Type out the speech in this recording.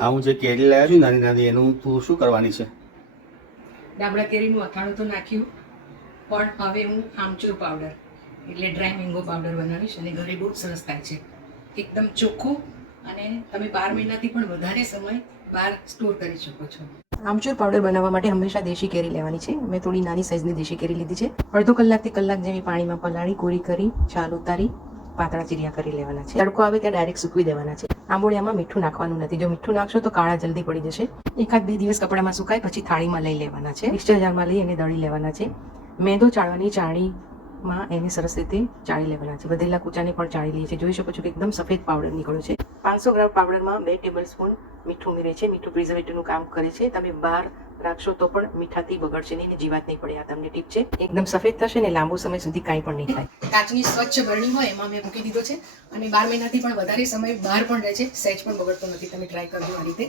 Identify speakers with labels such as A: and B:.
A: આ હું જે કેરી લાવ્યો છું નાની નાની એનું તું શું કરવાની છે?
B: ડાબડા કેરીનું અથાણું તો નાખ્યું પણ હવે હું આમચૂર પાવડર એટલે ડ્રાય મેંગો પાવડર બનાવીશ અને ઘરે બહુ સરસ થાય છે. એકદમ ચોખ્ખું અને તમે બાર મહિનાથી પણ વધારે સમય બહાર સ્ટોર કરી શકો છો. આમચૂર પાવડર બનાવવા માટે હંમેશા દેશી કેરી લેવાની છે. મેં થોડી નાની સાઇઝની દેશી કેરી લીધી છે. અડધો કલાકથી કલાક જેવી પાણીમાં પલાળી કોરી કરી છાલ ઉતારી પાતળા ચીરિયા કરી લેવાના છે. તડકો આવે ત્યાં ડાયરેક્ટ સૂકવી દેવાના છે. આંબોળિયામાં મીઠું નાખવાનું નથી. જો મીઠું નાખશો તો કાળા જલ્દી પડી જશે. એકાદ બે દિવસ કપડામાં સુકાય, પછી થાળીમાં લઈ લેવાના છે. મિક્સર જારમાં લઈ અને દળી લેવાના છે. મેંદો ચાળવાની ચાળીમાં એને સરસ રીતે ચાળી લેવાના છે. વધેલા કૂચાને પણ ચાળી લઈએ છીએ. જોઈ શકો છો કે એકદમ સફેદ પાવડર નીકળ્યો છે. પાંચસો ગ્રામ પાવડરમાં બે ટેબલ સ્પૂન મીઠું ઉમેરે છે. મીઠું પ્રિઝર્વેટિવનું કામ કરે છે. તમે બહાર રાખશો તો પણ મીઠાથી બગડશે નહીં જીવાત નહીં પડે. આ તમને ટીપ છે. એકદમ સફેદ થશે ને લાંબો સમય સુધી કાંઈ પણ નહીં થાય. કાચની સ્વચ્છ બરણી હોય એમાં મેં મૂકી દીધો છે. અને બાર મહિનાથી પણ વધારે સમય બહાર પણ રહે છે. સહેજ પણ બગડતો નથી. તમે ટ્રાય કરજો આ રીતે.